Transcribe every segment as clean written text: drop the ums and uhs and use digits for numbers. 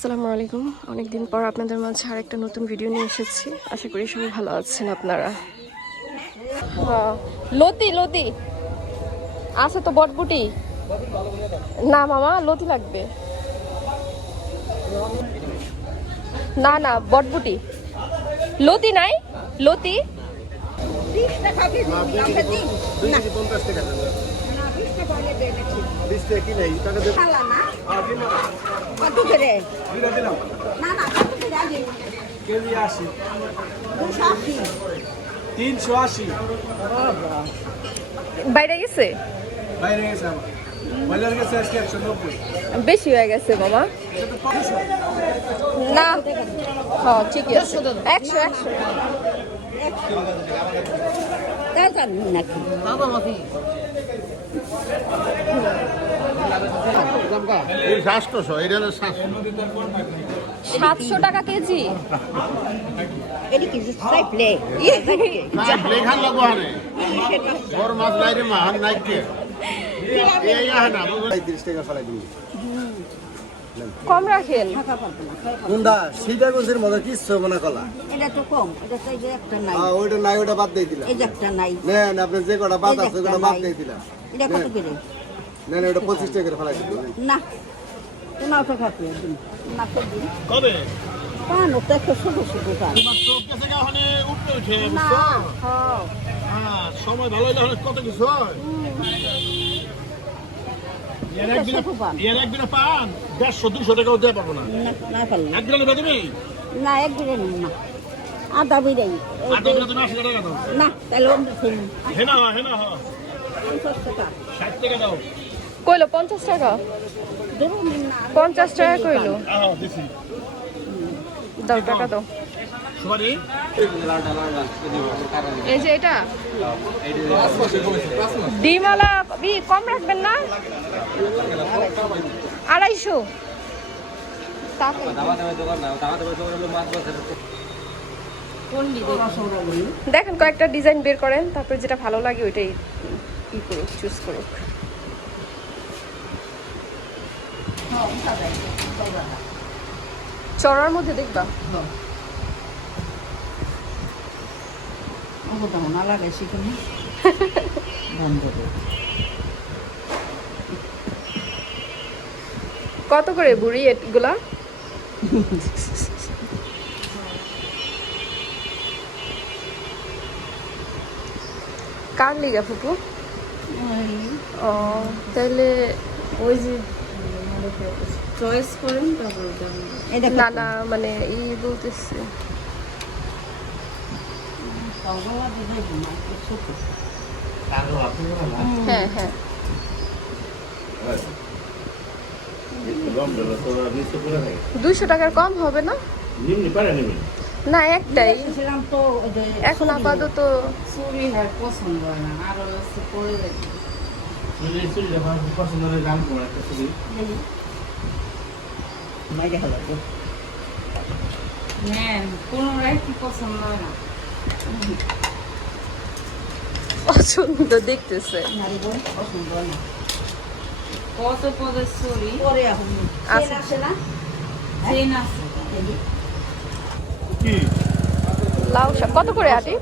আসসালামু আলাইকুম। অনেকদিন পর আপনাদের মাঝে আরেকটা নতুন ভিডিও নিয়ে এসেছি। আশা করি সবাই ভালো আছেন আপনারা। লতি লতি আছে তো, বটবুটি না মামা, লতি লাগবে। না না, বটবুটি। লতি নাই? লতি বাইরে গেছে, বেশি হয়ে গেছে মামা। না হ্যাঁ ঠিকই আছে, 100 700 টাকা কেজি। কম রাখেন। কোনটা সিটাগঞ্জের মধ্যে কিচ্ছু মনে কলা এটা তো কম, এটা তো এই যে একটা নাই, ওইটা নাই, ওটা বাদ দিয়ে দিলাম। এই যে একটা নাই, নেন আপনি যে কটা বাদ আছে ওটা বাদ দিয়ে দিলাম। এটা কত করে? নেন ওটা 25 টাকা করে ফেলাই দিলাম। না তোমার তো খাতে দিন না তো দিন কবে পান ওটা তো ছোট ছোট পান তোমার চোখ কাছে ওখানে উঠতে উঠে না। বুঝছো? হ্যাঁ হ্যাঁ, সময় ভালো হইলে ওখানে কত কিছু হয়। এর একদিনে পান 150-200 টাকাও দেওয়া পারবো না। না পারলে একদিনে নেবে তুমি? না একদিনে না আধা বিরাই আর তুমি 80 টাকা দাও। না তাহলে অন্য ফিল্ম হেনা হ 50 টাকা 60 টাকা দাও। কইলো 50 টাকা, ধরুন না 50 টাকা কইলো। হ্যাঁ দিছি। দাও টাকা দাও। সুপারি এই যে এটা ডিমালা কম রাখবেন না? 250। দেখেন কয়েকটা ডিজাইন বের করেন, তারপরে যেটা ভালো লাগে ওইটাই ই করুক, চুজ করুক। চড়ার মধ্যে দেখবা না লাগে সেখানে কত করে বুড়ি এগুলা? কার লিগা ফুপু? ও তাহলে ওই যে চয়েস করেন তারপর না না মানে ই বলতেছে হ্যাঁ হ্যাঁ 200 টাকার কম হবে না? না একটাই তো এখন আপাতত। চুরি হয় পছন্দ হয় না আরো পরে দেখি কোনোটাই কি পছন্দ হয় না, পছন্দ দেখতেছে। নারী বোন পছন্দ হয় না। কত পদের চুরি পরে এখন আছে। আসে না চেন আছে কি লাউ শাক কত করে আটি?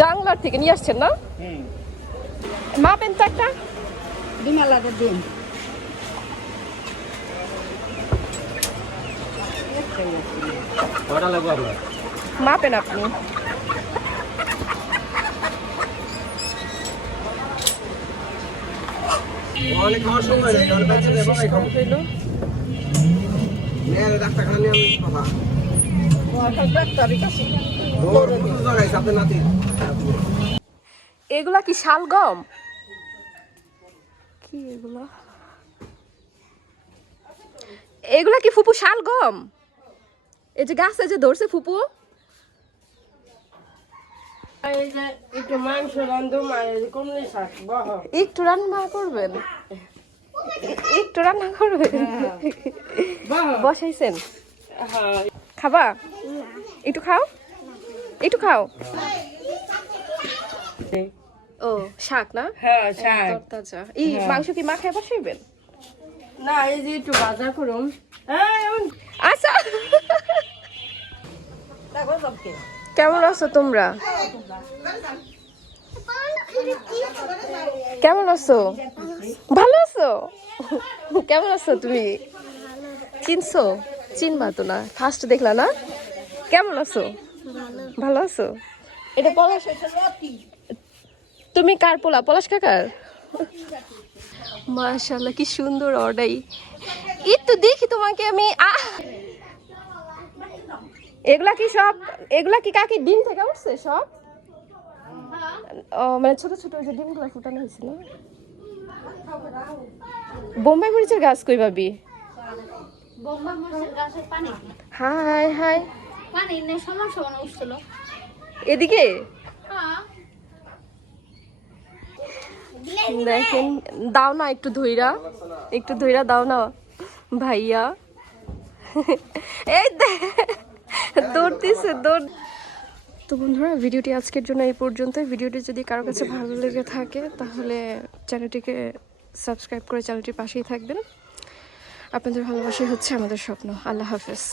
জাংলার থেকে নিয়ে আসছেন না? মাপেন তো একটা। ডিমালাটা দিন মাপেন আপনি। অনেক খাওয়ার সময় নেই, অনেক বাচ্চা দেবো এই খাবো। নেন ডাক্তারখানা নিয়ে আমি বাবা দৌড় বুঝতে জায়গায় সাথে নাতি। এগুলা কি শালগম? কি এগুলা? এগুলা কি ফুপু শালগম? এই যে গাছে যে ধরছে ফুপু, একটু রান্না করবেন, একটু রান্না করবেন। বসাইছেন খাবা? একটু খাও, একটু খাও। ও শাক না? হ্যাঁ শাক তরতাজা। মাংস কি মাখায় বসাইবেন? না এই যে একটু বাজার করুন আচ্ছা কেমন আছো তোমরা? কেমন আছো? ভালো আছো? কেমন আছো তুমি? চিনছো? চিনবা তো না, ফার্স্ট দেখলা না? কেমন আছো? ভালো আছো? এটা পলাশ, তুমি কার পোলা? পলাশ কাকার? মাশাআল্লাহ কি সুন্দর অর্ডাই। একটু দেখি তোমাকে আমি। এগুলা কি সব, এগুলা কি কাকি ডিম থেকে উঠছে সব? ও মানে ছোট ছোট যে ডিমগুলো ফুটানো হয়েছিল। বোম্বাই মরিচের গাছ কই ভাবি? বোম্বাই মরিচের গাছের পানি হাই হাই পানি নেই, সমান সমান উঠছিল। এদিকে হ্যাঁ দেখেন, দাও না একটু ধইরা, একটু ধইরা দাও না ভাইয়া। এই দৌড়তেছে দৌড়। তো বন্ধুরা ভিডিওটি আজকের জন্য এই পর্যন্ত। ভিডিওটি যদি কারো কাছে ভালো লেগে থাকে তাহলে চ্যানেলটিকে সাবস্ক্রাইব করে চ্যানেলটির পাশেই থাকবেন। আপনাদের ভালোবাসাই হচ্ছে আমাদের স্বপ্ন। আল্লাহ হাফেজ।